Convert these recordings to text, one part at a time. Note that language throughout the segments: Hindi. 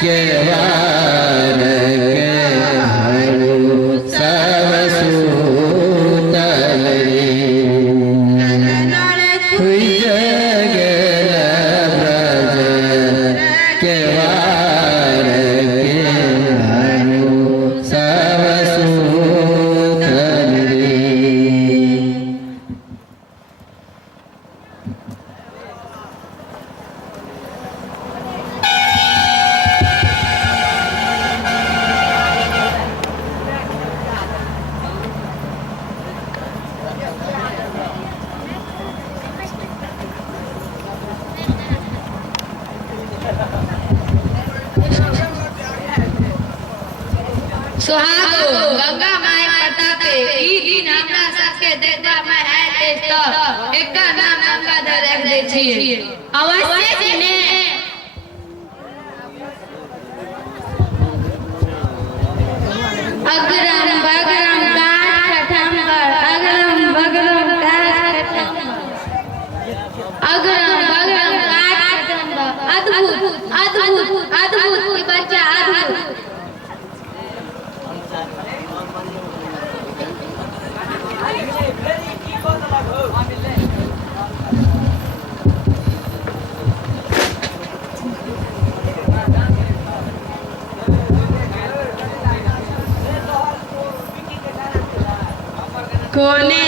के वार सुहागो गंगा माय प्रतापे ई दिन हमरा सबके देखबा में आएत त एकटा नाम गंगाधर रख दै छियै। अवश्य जी ने अग्रम बगरम काट कठंबर अग्रम बगरम काट कठंबर अग्रम बगरम काट कठंबर अद्भुत अद्भुत अद्भुत ये बच्चा अद्भुत। कोने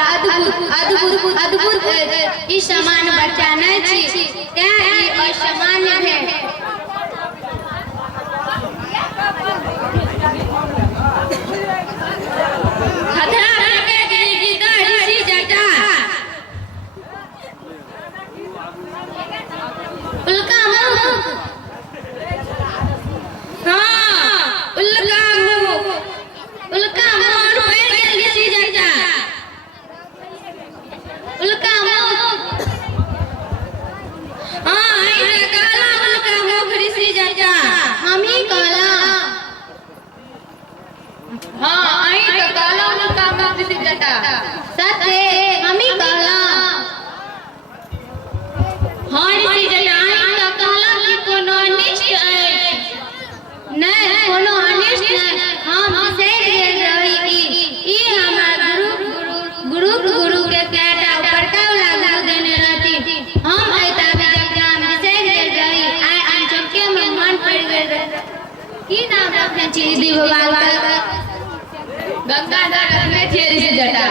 अद्भुत अद्भुत ई समान बच्चा नहीं छी त्या ई असामान्य है। खतरा के गीता ऋषि जटा उल्का मुंह हाँ उल्का मुंह ऋषि जटा उल्का मुख हाँ आई काला उल्का मुख ऋषि जटा हम ही काला हाँ आई तो काला उल्का मुख ऋषि जटा सत्य हम ही काला हाँ ऋषि जटा आई तो काला की कोनो अनिष्ट है नहीं कोनो अनिष्ट नहीं हम विशेष गेल रही ई हमार गुरु के कैटा बड़का लागू देने रहती हम ऐता भी एग्जाम विशेष गेल रही आई अंचके में मन पड़ गेल की नाम रखने छी दी भगवान का गंगाधर रखने छी ऋषि जटा।